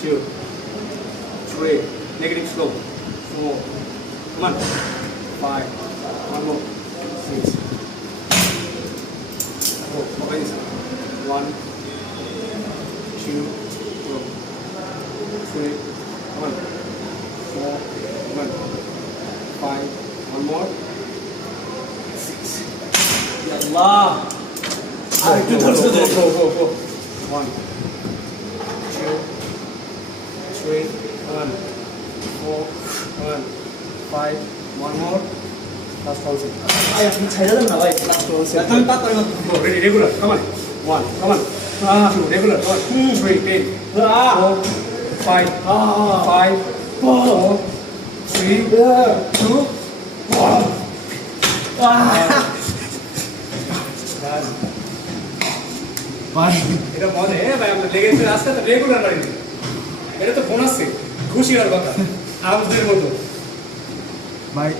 2, 3, negative slope, 4, come on, 5, one more, 6, oh, open this, 1, 2, 3, come on, 4, come on, 5, one more, 6. আল্লাহ আর একটু ধৈর্য ধরে Go. 1, 2, 3, come on, 4, come on, 5, one more, last pulsing. ভাই আপনি ছেড়ে দেন না ভাই লাস্ট বলছি আমি তাড়াতাড়ি Go, ready, regular, come on, 1, come on, 2, regular, come on, 3, 10, 4, 5, 5, 4, 3, 2, 1. ভাই এটা মনে ভাই আমরা লেগেছে রাস্তা তো রেগুলার বাড়ি এটা তো ফোন আসছে খুশি হওয়ার কথা আমাদের মতো ভাই